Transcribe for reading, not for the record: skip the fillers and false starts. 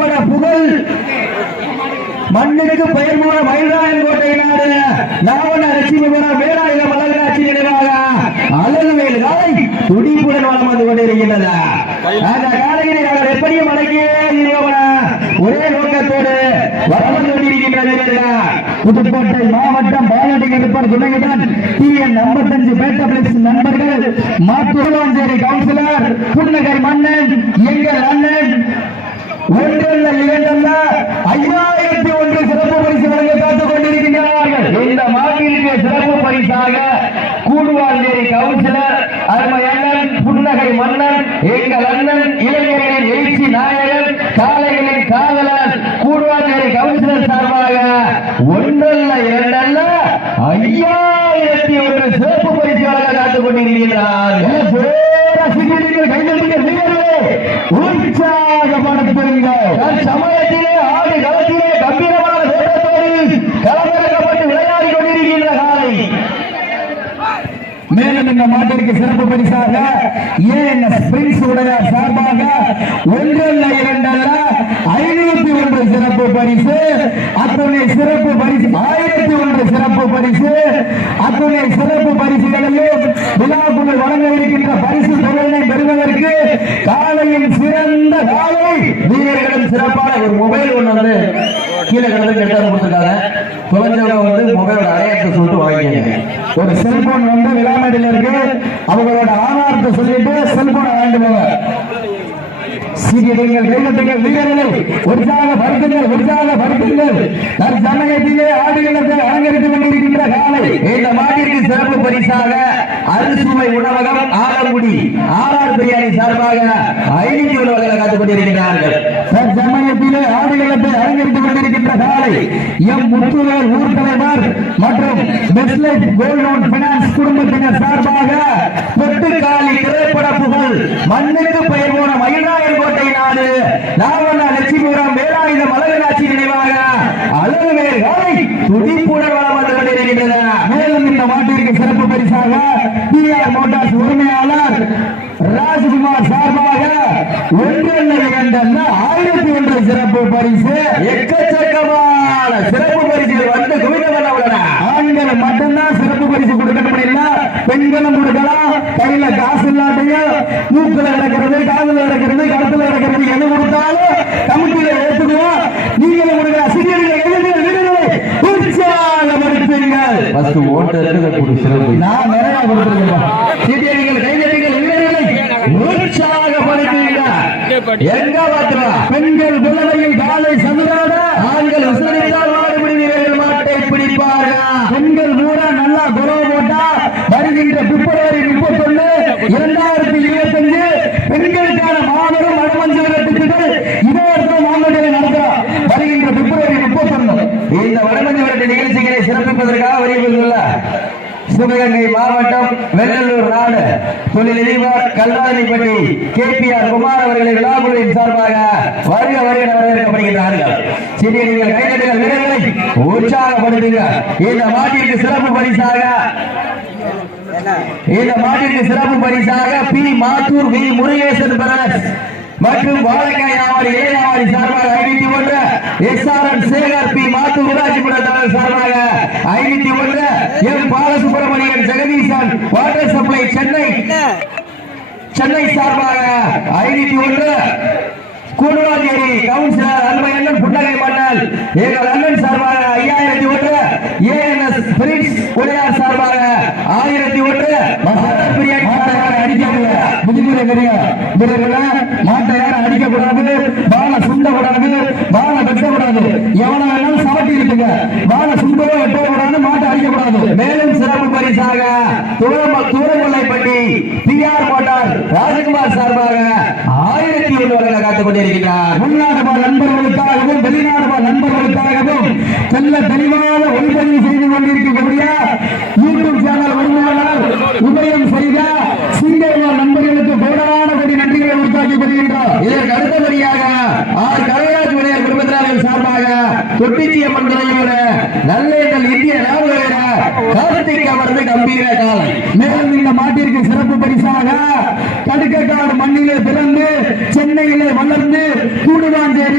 திரைப்பட புகழ் மண்ணுக்கு பெயர் போன மயில்ராயன் கோட்டை நாடு நாவன லட்சுமிபுரம் வேலாயுத மலராட்சி நினைவாக அழகுவேல் காலை துடிப்புடன் வளம் வந்து கொண்டிருக்கின்றன. அந்த காலையில் அவர் எப்படியும் அடக்கியே ஒரே நோக்கத்தோடு வளம் வந்து கொண்டிருக்கின்றன. புதுக்கோட்டை மாவட்டம் பாலாட்டி கருப்பர் துணையுடன் TN 55 பேட்ட பிளஸ் நண்பர்கள் மாத்தூர்வாஞ்சேரி கவுன்சிலர் புன்னகர் மன்னன் எங்கள் அண்ணன் ஒன்றல்ல இரண்டல்ல 5001 சிறப்பு பரிசு வழங்க காத்துக் கொண்டிருக்கின்றார்கள். இந்த மாநில சிறப்பு பரிசாக கூடுவாஞ்சேரி கவுன்சிலர் அருமை அண்ணன் புன்னகை மன்னன் எங்கள் அண்ணன் இளைஞர்களின் எழுச்சி நாயகன் காளைகளின் காதலன் கூடுவாஞ்சேரி கவுன்சிலர் சார்பாக ஒன்றல்ல இரண்டல்ல 5001 சிறப்பு பரிசு வழங்க காத்துக் கொண்டிருக்கிறார்கள். சமயத்திலே ஆடி களத்திலே கம்பீரமான தோட்டத்தோடு களமிறக்கப்பட்டு விளையாடி கொண்டிருக்கின்ற காலை. மேலும் இந்த மாட்டிற்கு சிறப்பு பரிசாக ANS பிரின்ஸ் உடையார் சார்பாக ஒன்றல்ல இரண்டல்ல 501 சிறப்பு பரிசு, அத்துணை சிறப்பு பரிசு 1001 சிறப்பு பரிசு, அத்துணை சிறப்பு பரிசுகளையும் விழாக்குள் வழங்க இருக்கின்ற பரிசு தொகையினை பெறுவதற்கு காலையின் சிறந்த காலை வீரர்களும் சிறப்பான ஒரு மொபைல் ஒன்று வந்து கீழே கிடந்து கெட்டாரு கொடுத்துருக்காங்க. குழந்தைங்க வந்து மொபைலோட அடையாளத்தை சொல்லிட்டு வாங்கிக்க. ஒரு செல்போன் வந்து விழாமேடையில் இருக்கு, அவங்களோட ஆதாரத்தை சொல்லிட்டு செல்போனை வாங்கிட்டு போங்க. சீக்கிரங்கள் கைதட்டுங்கள் வீரர்களை உற்சாகப்படுத்துங்கள். தற்சமயத்திலே ஆடுகளத்தை அலங்கரித்துக் கொண்டிருக்கின்ற காலை. இந்த மாட்டிற்கு சிறப்பு பரிசாக அறுசுவை உணவகம் ஆலங்குடி ஆர்ஆர் பிரியாணி சார்பாக 500 வகைகளை காத்துக் கொண்டிருக்கிறார்கள். தற்சமயத்திலே ஆடுகளத்தை அலங்கரித்துக் கொண்டிருக்கின்ற காலை எம் முத்துவேல் ஊர் தலைவர் மற்றும் பெஸ்ட்லைஃப் கோல்ட் லோன் பைனான்ஸ் குடும்பத்தினர் சார்பாக பொட்டுக்காலி திரைப்பட புகழ் மண்ணுக்கு பெயர் போன மயில்ராயன் கோட்டை நாடு நாவன லட்சுமிபுரம் வேலாயுத மலராட்சி நினைவாக அழகுவேல் காலை துடிப்புடன் வளம் வந்து கொண்டிருக்கின்றன. மேலும் இந்த மாட்டிற்கு சிறப்பு பரிசாக TR மோட்டார்ஸ் உரிமையாளர் ராஜ்குமார் சார்பாக ஒன்றல்ல இரண்டல்ல 1001 சிறப்பு பரிசு. எக்கச்சக்கமான சிறப்பு பரிசுகள் வந்து குவிக்கப்பட உள்ளன. ஆண்கள் மட்டும்தான் சிறப்பு பரிசு கொடுக்கணும் இல்ல, பெண்களும் கொடுக்கலாம். கையில காசு இல்லாட்டையும் மூக்குல கிடக்கிறது, காதுல கிடக்கிறது, கழுத்துல கிடக்கிறது எது கொடுத்தாலும் கமிட்டியில ஏற்றுக்குவோம். நீங்களும் கொடுக்கிற சிறியர்கள் நான் நிறைய கொடுத்திருக்கேன். சிறியர்கள் கைதறிகள் வீரர்களை உற்சாகப்படுத்துங்க. எங்க பாத்துறோம் பெண்கள் புலவையில் காலை சதுராட, ஆண்கள் விசாரித்தால் மாறுபடி வீரர்கள் மாட்டை பிடிப்பார்கள். பெண்கள் பூரா நல்லா குறவு போட்டா வருகின்ற பிப்ரவரி 31 2025 பெண்களுக்கான மாபெரும் மனமஞ்சு விரட்டுகள் இதே இடத்துல மாநிலத்தில் நடத்துறோம். வருகின்ற பிப்ரவரி 31 இந்த வடமஞ்சு விரட்டு நிகழ்ச்சிகளை சிறப்பிப்பதற்காக வருகின்றன. சிவகங்கை மாவட்டம் வெள்ளலூர் நாடு தொழிலதிபர் கல்லாதிபதி KPR குமார் அவர்களை விழாக்குழுவின் சார்பாக வருக வருக வரவேற்கப்படுகிறார்கள். சிறியர்கள் கைதட்டுகள் வீரர்களை உற்சாகப்படுத்துங்க. இந்த மாட்டிற்கு சிறப்பு பரிசாக P Mathur V Murugesan brothers மற்றும் வாழைக்காய் வியாபாரி இளையாவாரி சார்பாக 501, SRN சேகர் P மாத்தூர் ஊராட்சி மன்ற தலைவர் சார்பாக 501, M Balasubramanian Jagadeesan water supply Chennai சார்பாக 501, கூடுவாஞ்சேரி கவுன்சிலர் அருமை அண்ணன் புன்னகை மன்னன் எங்கள் அண்ணன் சார்பாக 5001, ANS பிரின்ஸ் உடையார் சார்பாக 1001, மாட்டை யாரும் அடிக்கக்கூடாது, பால சுண்டக்கூடாது, பால வெட்டக்கூடாது, எவன வேணாலும் சாட்டி இருக்குங்க. பால சுண்டவோ வெட்டக்கூடாது, மாட்டை அடிக்கக்கூடாது. மேலும் சிறப்பு பரிசாக தூரமல்லைப்பட்டி TR மோட்டார் ராஜகுமார் சார்பாக 1001 வகைகளை காத்துக் கொண்டிருக்கிறார். உள்நாடு நண்பர்களுக்காகவும் வெளிநாடு நண்பர்களுக்காகவும் செல்ல தெளிவாக ஒளிப்பதிவு செய்து கொண்டிருக்கக்கூடிய யூடியூப் சேனல் உரிமையாளர் உதயம் செய்த சிங்கேவா நண்பர்களுக்கு கோடான கோடி நன்றிகளை உருவாக்கி வருகின்றார். இதற்கு அடுத்தபடியாக ஆர் கலைராஜ் விளையாட்டு குடும்பத்தினர்கள் சார்பாக தொட்டிச்சியம்மன் துறையோட நல்லேந்தல் இந்திய நாவலர் கார்த்திக் அவரது கம்பீர காலை. மேலும் இந்த மாட்டிற்கு சிறப்பு பரிசாக கடுக்கக்காடு மண்ணிலே பிறந்து சென்னையிலே வளர்ந்து கூடுவாஞ்சேரி